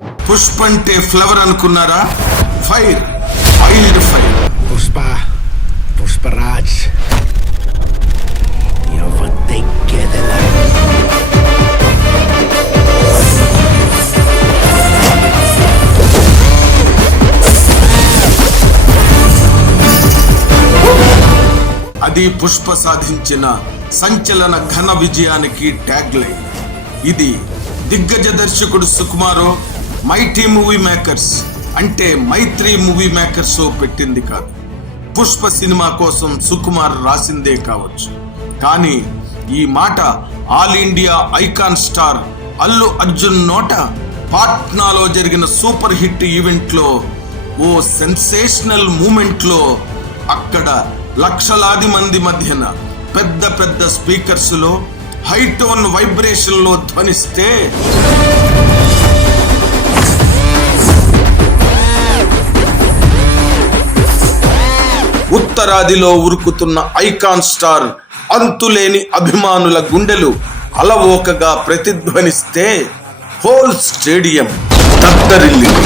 పుష్ప అంటే ఫ్లవర్ అనుకున్నారా? Fire, wild fire. Pushpa, Pushparaj అది పుష్ప సాధించిన సంచలన ఘన విజయానికి ట్యాగ్ లైన్. ఇది దిగ్గజ దర్శకుడు సుకుమారో మైటీ మూవీ మేకర్స్ అంటే మైత్రి మూవీ మేకర్స్ పెట్టింది కాదు. పుష్ప సినిమా కోసం సుకుమార్ రాసిందే కావచ్చు. కానీ ఈ మాట all India icon star Allu Arjun నోట పాట్నాలో జరిగిన సూపర్ హిట్ ఈవెంట్ లో, ఓ సెన్సేషనల్ మూమెంట్ లో, అక్కడ లక్షలాది మంది మధ్యన పెద్ద పెద్ద స్పీకర్స్ లో హైటోన్ వైబ్రేషన్ లో ధ్వనిస్తే ఉత్తరాదిలో ఉరుకుతున్న ఐకాన్ స్టార్ అంతులేని అభిమానుల గుండెలు అలవోకగా ప్రతిధ్వనిస్తే హోల్ స్టేడియం దద్దరిల్లింది.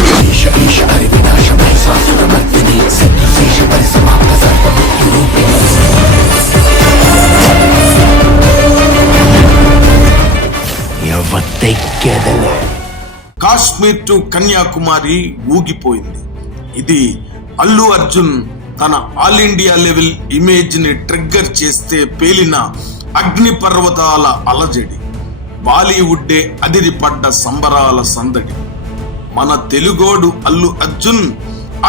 కాశ్మీర్ టు కన్యాకుమారి ఊగిపోయింది. ఇది అల్లు అర్జున్ తన ఆల్ ఇండియా లెవెల్ ఇమేజ్ ని ట్రిగ్గర్ చేస్తే పేలిన అగ్ని పర్వతాల అలజడి. బాలీవుడ్డే అదిరిపడ్డ సంబరాల సందడి. మన తెలుగోడు అల్లు అర్జున్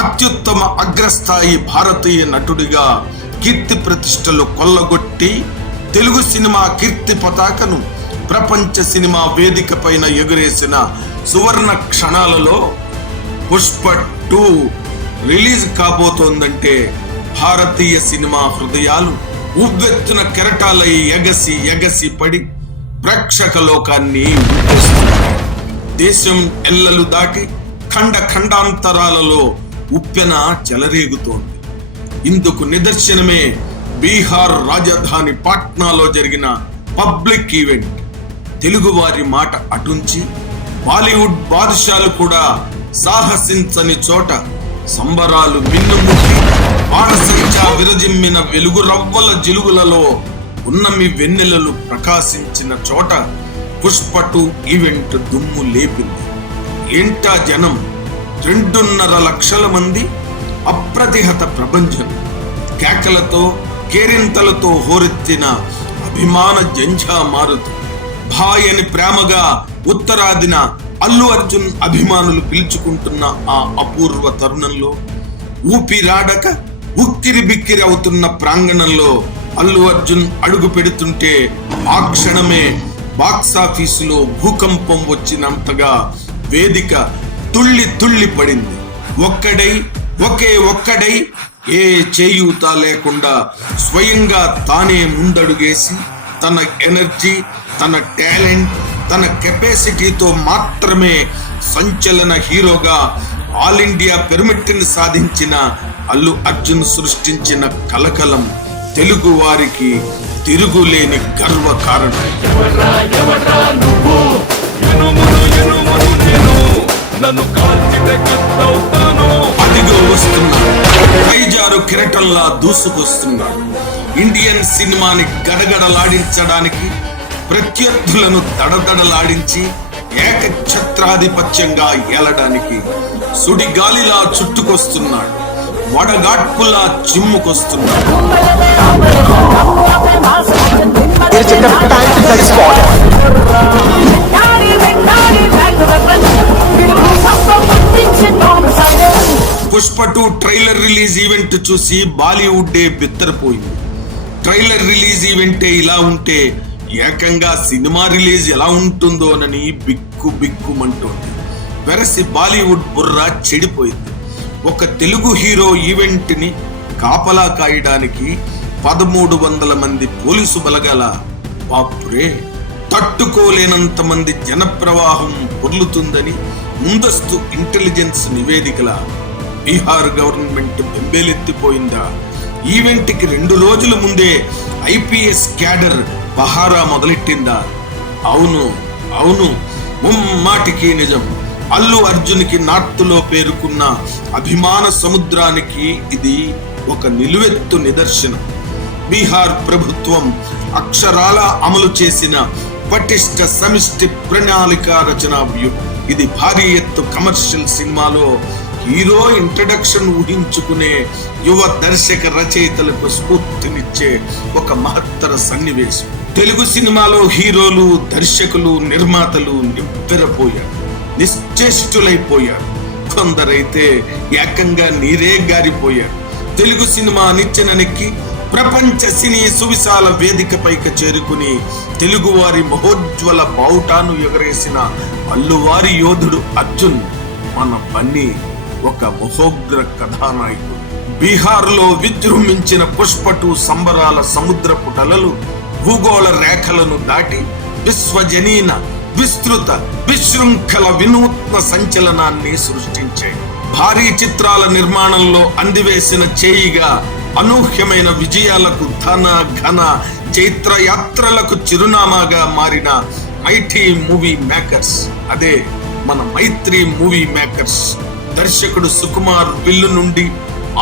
అత్యుత్తమ అగ్రస్థాయి భారతీయ నటుడిగా కీర్తి ప్రతిష్టలు కొల్లగొట్టి తెలుగు సినిమా కీర్తి పతాకను ప్రపంచ సినిమా వేదిక పైన ఎగురేసిన సువర్ణ క్షణాలలో పుష్ప 2 రిలీజ్ కాబోతోందంటే భారతీయ సినిమా హృదయాలు ఉవ్వెత్తున కెరటాలై ఎగసి ఎగసి పడి ప్రేక్షక లోకాన్ని ముట్టేస్తున్నాయి. దేశం ఎల్లలు దాటి ఖండ ఖండాంతరాలలో ఉప్పెన చెలరేగుతోంది. ఇందుకు నిదర్శనమే బీహార్ రాజధాని పాట్నాలో జరిగిన పబ్లిక్ ఈవెంట్. తెలుగువారి మాట అటుంచి బాలీవుడ్ బాదుషాలు కూడా సాహసించని చోట సంబరాలు మిన్నుముట్టి బాణసంచా విరజిమ్మిన వెలుగు రవ్వల జిలుగులలో ఉన్నమి వెన్నెలలు ప్రకాశించిన చోట పుష్ప 2 ఈవెంట్ దుమ్ము లేపింది. ఏంటా జనం! 2.5 లక్షల మంది అప్రతిహత ప్రభంజనం. కేకలతో కేరింతలతో హోరెత్తిన అభిమాన జంఝా మారుతూ భాయని ప్రేమగా ఉత్తరాదిన అల్లు అర్జున్ అభిమానులు పిలుచుకుంటున్న ఆ అపూర్వ తరుణంలో ఊపిరాడక ఉక్కిరి బిక్కిరి అవుతున్న ప్రాంగణంలో అల్లు అర్జున్ అడుగు పెడుతుంటే ఆ క్షణమే బాక్సాఫీసులో భూకంపం వచ్చినంతగా వేదిక తుళ్ళి తుళ్ళి పడింది. ఒక్కడై ఏ చేయూత లేకుండా స్వయంగా తానే ముందడుగేసి తన ఎనర్జీ, తన టాలెంట్, తన కెపాసిటీతో మాత్రమే సంచలన హీరోగా ఆల్ ఇండియా పిరమిడ్ని సాధించిన అల్లు అర్జున్ సృష్టించిన కలకలం తెలుగు వారికి తిరుగులేని గర్వ కారణం. అదిగో వస్తున్నాడు, కైజారు కిరటంలా దూసుకొస్తున్నాడు. ఇండియన్ సినిమాని గడగడలాడించడానికి, ప్రత్యర్థులను దడదడలాడించి ఏకఛత్రాధిపత్యంగా ఏలడానికి సుడిగాలిలా చుట్టుకొస్తున్నాడు, వడగాడ్పులా చిమ్ముకొస్తున్నాడు. పుష్ప 2 ట్రైలర్ రిలీజ్ ఈవెంట్ చూసి బాలీవుడ్డే బిత్తరపోయింది. ట్రైలర్ రిలీజ్ ఈవెంటే ఇలా ఉంటే ఏకంగా సినిమా రిలీజ్ ఎలా ఉంటుందోనని బిక్కుమంటోంది. వెరసి బాలీవుడ్ బుర్ర చెడిపోయింది. ఒక తెలుగు హీరో ఈవెంట్ ని కాపలా కాయడానికి 1300 మంది పోలీసు బలగాల. బాపురే! తట్టుకోలేనంత మంది జనప్రవాహం పొర్లుతుందని ముందస్తు ఇంటెలిజెన్స్ నివేదికల బీహార్ గవర్నమెంట్ బెంబేలెత్తిపోయిందా? ఈవెంట్ కి 2 రోజుల ముందే ఐపీఎస్ క్యాడర్ పహారా మొదలెట్టిందా? అవును, ముమ్మాటికి నిజం. అల్లు అర్జున్ కి నార్త్ లో పేరుకున్న అభిమాన సముద్రానికి ఇది ఒక నిలువెత్తు నిదర్శనం. బీహార్ ప్రభుత్వం అక్షరాల అమలు చేసిన పటిష్ట సమిష్టి ప్రణాళిక రచనా వ్యూహం. ఇది భారీ ఎత్తు కమర్షియల్ సినిమాలో హీరో ఇంట్రడక్షన్ ఊహించుకునే యువ దర్శక రచయితలకు స్ఫూర్తినిచ్చే ఒక మహత్తర సన్నివేశం. తెలుగు సినిమాలో హీరోలు, దర్శకులు, నిర్మాతలు నివ్వెరపోయారు, నిశ్చేష్టులైపోయారు. కొందరైతే ఏకంగా నీరే గారిపోయారు. తెలుగు సినిమా నిచ్చెనెక్కి ప్రపంచ సినీ సువిశాల వేదికపైకి చేరుకుని తెలుగువారి మహోజ్వల బావుటాను ఎగరేసిన అల్లువారి యోధుడు అర్జున్ మన బన్నీ ఒక మహోగ్ర కథానాయకుడు. బీహార్ లో విజృంభించిన పుష్ప2 సంబరాల సముద్ర పుటలలు భూగోళ రేఖలను దాటి విశ్వజనీన విస్తృత విశృంఖల వినూత్న సంచలనాన్ని సృష్టించాయి. భారీ చిత్రాల నిర్మాణంలో అందివేసిన చేయిగా అనూహ్యమైన విజయాలకు ధన ఘన చైత్ర యాత్రలకు చిరునామాగా మారిన మైటీ మూవీ మేకర్స్, అదే మన మైత్రి మూవీ మేకర్స్. దర్శకుడు సుకుమార్ విల్లు నుండి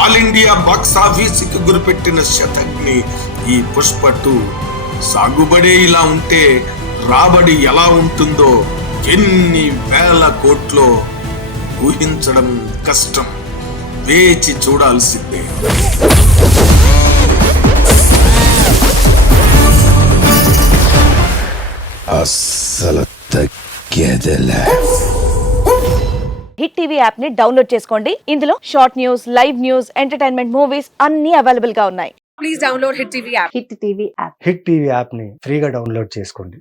ఆల్ ఇండియా బాక్స్ ఆఫీస్ కి గురిపెట్టిన శతఘ్ని ఈ పుష్ప2 సాగుబడే ఇలా ఉంటే రాబడి ఎలా ఉంటుందో ఎన్ని వేల కోట్లో ఊహించడం కష్టం. వేచి చూడాల్సిందే. అస్సలు తగ్గేదేలే. హిట్ టీవీ యాప్ ని డౌన్లోడ్ చేసుకోండి. ఇందులో short news, live news, entertainment movies అన్ని అవైలబుల్ గా ఉన్నాయి. Please download Hit TV app. Hit TV app. Hit TV యాప్ని ఫ్రీగా డౌన్లోడ్ చేసుకోండి.